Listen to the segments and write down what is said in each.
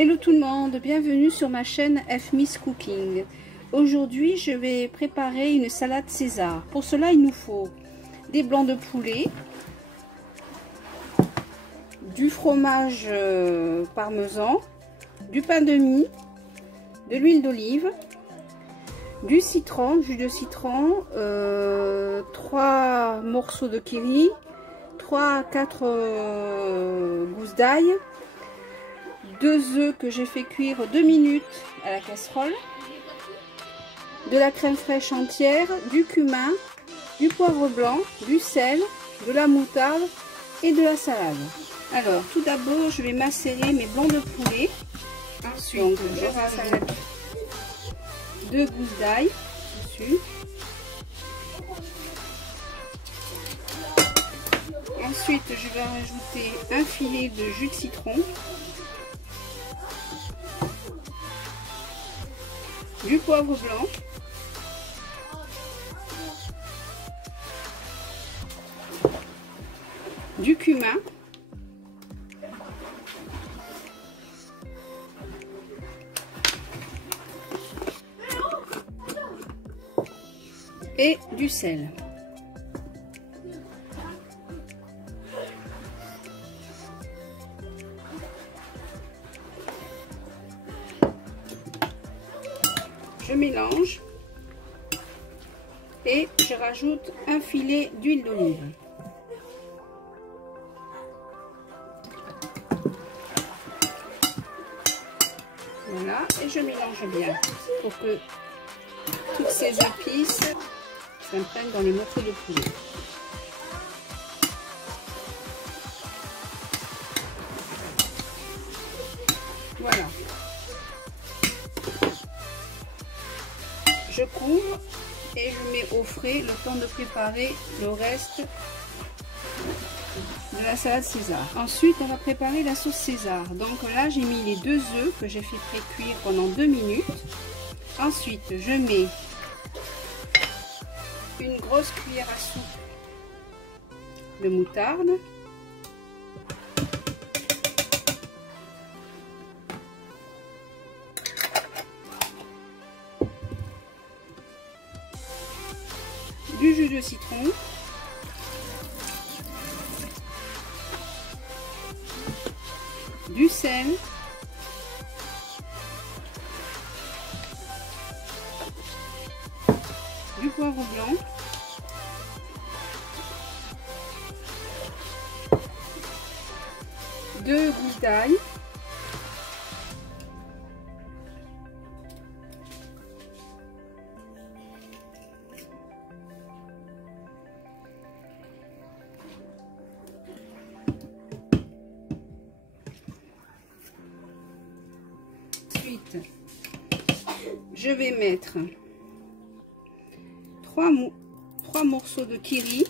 Hello tout le monde, bienvenue sur ma chaîne F-Miss Cooking. Aujourd'hui je vais préparer une salade César. Pour cela il nous faut des blancs de poulet, du fromage parmesan, du pain de mie, de l'huile d'olive, du citron, jus de citron, 3 morceaux de curry, 3 à 4 gousses d'ail, 2 œufs que j'ai fait cuire 2 minutes à la casserole, de la crème fraîche entière, du cumin, du poivre blanc, du sel, de la moutarde et de la salade. Alors tout d'abord je vais macérer mes blancs de poulet. Ensuite je rajoute 2 gousses d'ail dessus. Ensuite je vais rajouter un filet de jus de citron, du poivre blanc, du cumin, et du sel. Je mélange et je rajoute un filet d'huile d'olive. Voilà, et je mélange bien pour que toutes ces épices s'imprègnent dans les morceaux de poulet. Voilà. Je couvre et je mets au frais le temps de préparer le reste de la salade César. Ensuite on va préparer la sauce César. Donc là j'ai mis les 2 œufs que j'ai fait pré-cuire pendant 2 minutes. Ensuite je mets une grosse cuillère à soupe de moutarde, du jus de citron, du sel, du poivre blanc, deux gousses d'ail, ensuite je vais mettre 3 morceaux de curry,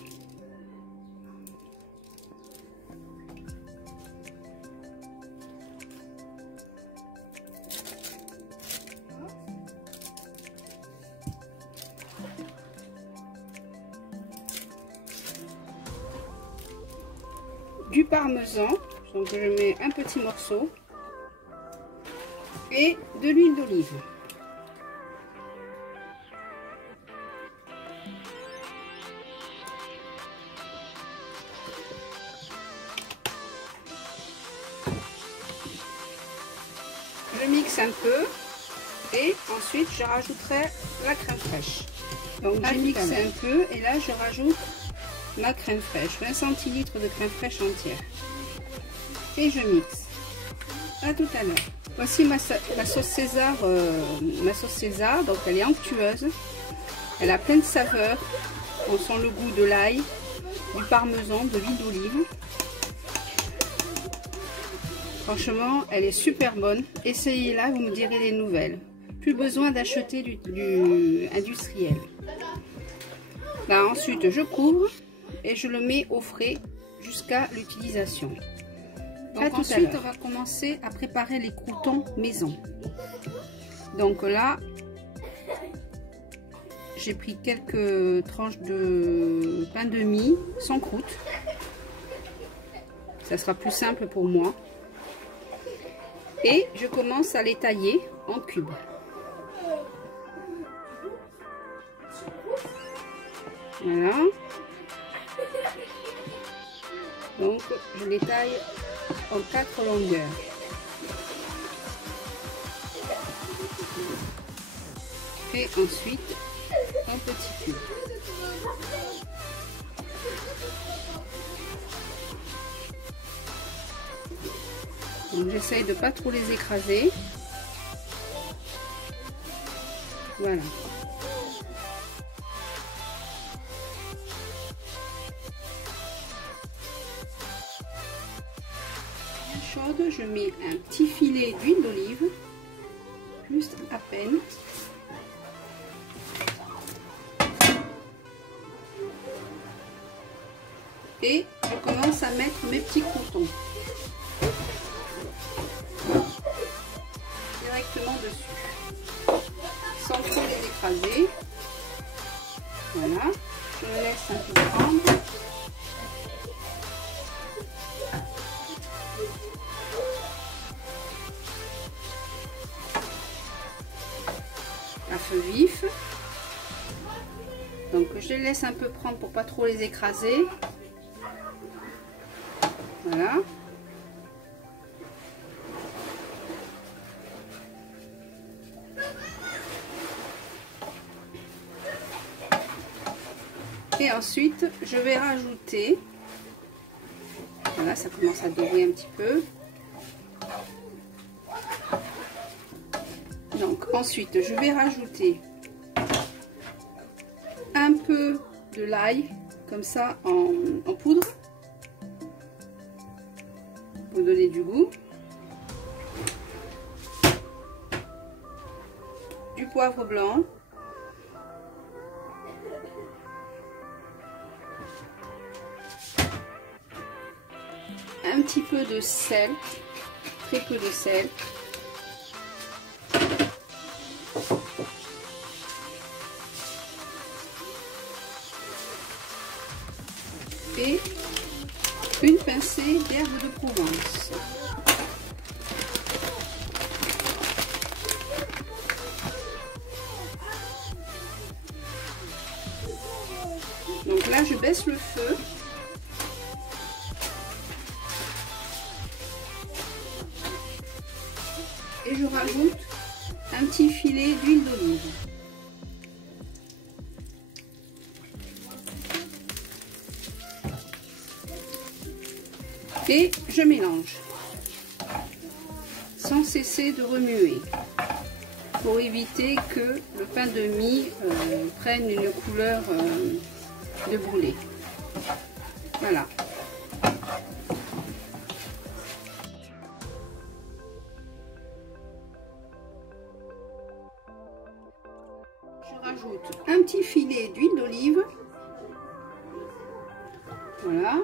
du parmesan, donc je mets un petit morceau, et de l'huile d'olive. Je mixe un peu et ensuite je rajouterai la crème fraîche. Donc je mixe un peu et là je rajoute ma crème fraîche, 20 centilitres de crème fraîche entière. Et je mixe. À tout à l'heure. Voici ma sauce César, donc elle est onctueuse, elle a plein de saveurs, on sent le goût de l'ail, du parmesan, de l'huile d'olive. Franchement, elle est super bonne. Essayez-la, vous me direz les nouvelles. Plus besoin d'acheter du industriel. Là, ensuite, je couvre et je le mets au frais jusqu'à l'utilisation. Donc ensuite, on va commencer à préparer les croûtons maison. Donc là, j'ai pris quelques tranches de pain de mie sans croûte. Ça sera plus simple pour moi. Et je commence à les tailler en cubes. Voilà. Donc je les taille en 4 longueurs. Et ensuite en petits cubes. Donc j'essaye de pas trop les écraser. Voilà. Chaude, je mets un petit filet d'huile d'olive, juste à peine. Et je commence à mettre mes petits croutons directement dessus, sans trop les écraser. Voilà, je me laisse un peu prendre. À feu vif. Donc je les laisse un peu prendre pour pas trop les écraser. Voilà. Et ensuite je vais rajouter, voilà, ça commence à dorer un petit peu. Donc ensuite je vais rajouter un peu de l'ail comme ça en poudre pour donner du goût, du poivre blanc, un petit peu de sel, très peu de sel. Et une pincée d'herbe de Provence. Donc là, je baisse le feu. Et je rajoute un petit filet d'huile d'olive. Et je mélange sans cesser de remuer pour éviter que le pain de mie prenne une couleur de brûlé. Voilà. Je rajoute un petit filet d'huile d'olive. Voilà.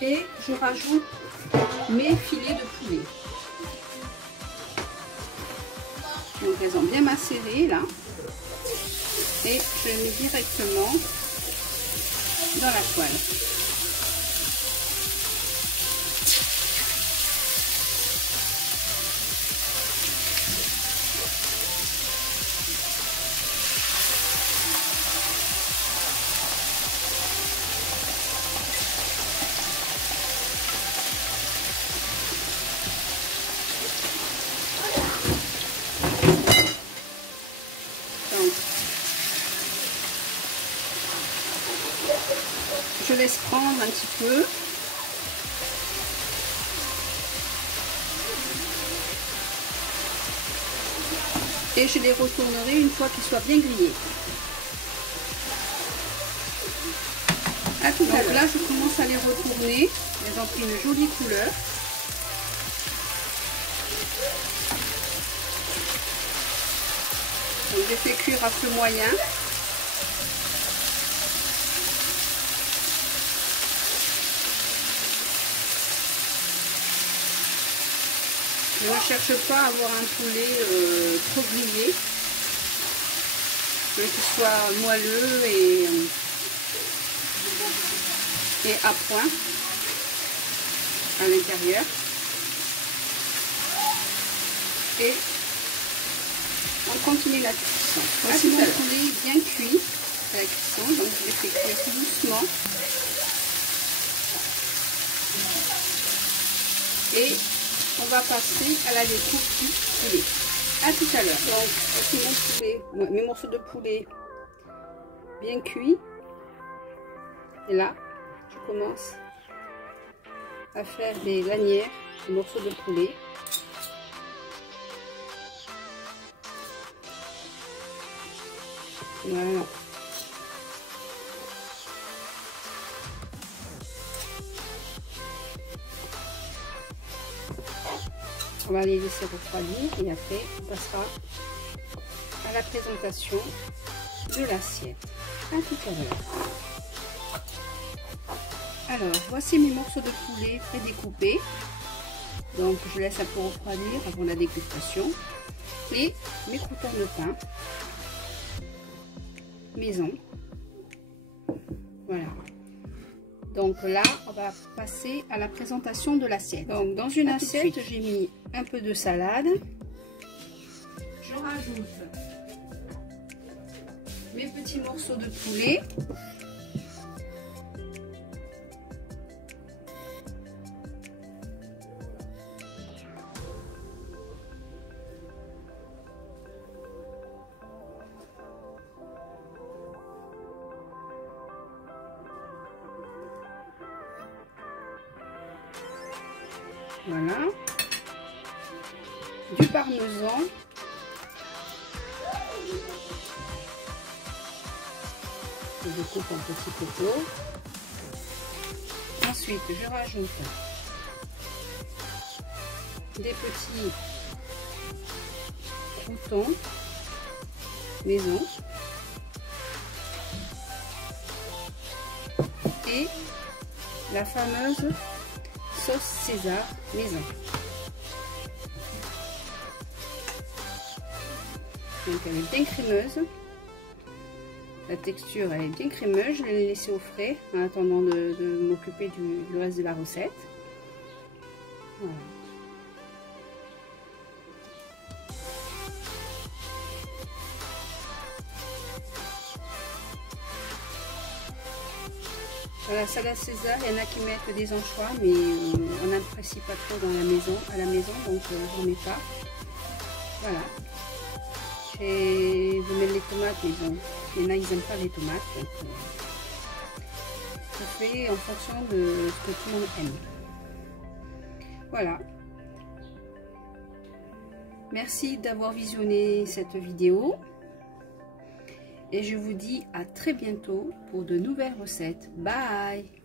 Et je rajoute mes filets de poulet. Donc elles ont bien macéré là. Et je les mets directement dans la poêle. Je laisse prendre un petit peu. Et je les retournerai une fois qu'ils soient bien grillés. À tout à l'heure. Là, je commence à les retourner. Elles ont pris une jolie couleur. Donc, je fais cuire à feu moyen. Je ne cherche pas à avoir un poulet trop grillé. Je veux qu'il soit moelleux et à point. à l'intérieur. Et on continue la cuisson. Voici mon poulet bien cuit à la cuisson, donc je le fais cuire doucement. Et on va passer à la découpe du poulet. A tout à l'heure. Donc voici mon poulet, mes morceaux de poulet bien cuits. Et là, je commence à faire des lanières, des morceaux de poulet. Voilà. On va les laisser refroidir et après on passera à la présentation de l'assiette. À tout à l'heure. Alors voici mes morceaux de poulet prédécoupés. Donc je laisse un peu refroidir avant la dégustation. Et mes croûtons de pain maison. Voilà. Donc là, on va passer à la présentation de l'assiette. Donc dans une assiette, j'ai mis un peu de salade. Je rajoute mes petits morceaux de poulet. Voilà, du parmesan, je découpe en petits poteaux. Ensuite, je rajoute des petits croûtons maison et la fameuse sauce César maison. Donc elle est bien crémeuse. La texture elle est bien crémeuse. Je l'ai laissée au frais en attendant de m'occuper du reste de la recette. Voilà. La salade César, il y en a qui mettent des anchois, mais on n'apprécie pas trop dans à la maison, donc j'en mets pas. Voilà. Je mets les tomates, mais bon, il y en a ils n'aiment pas les tomates, donc je fais en fonction de ce que tout le monde aime. Voilà. Merci d'avoir visionné cette vidéo. Et je vous dis à très bientôt pour de nouvelles recettes. Bye!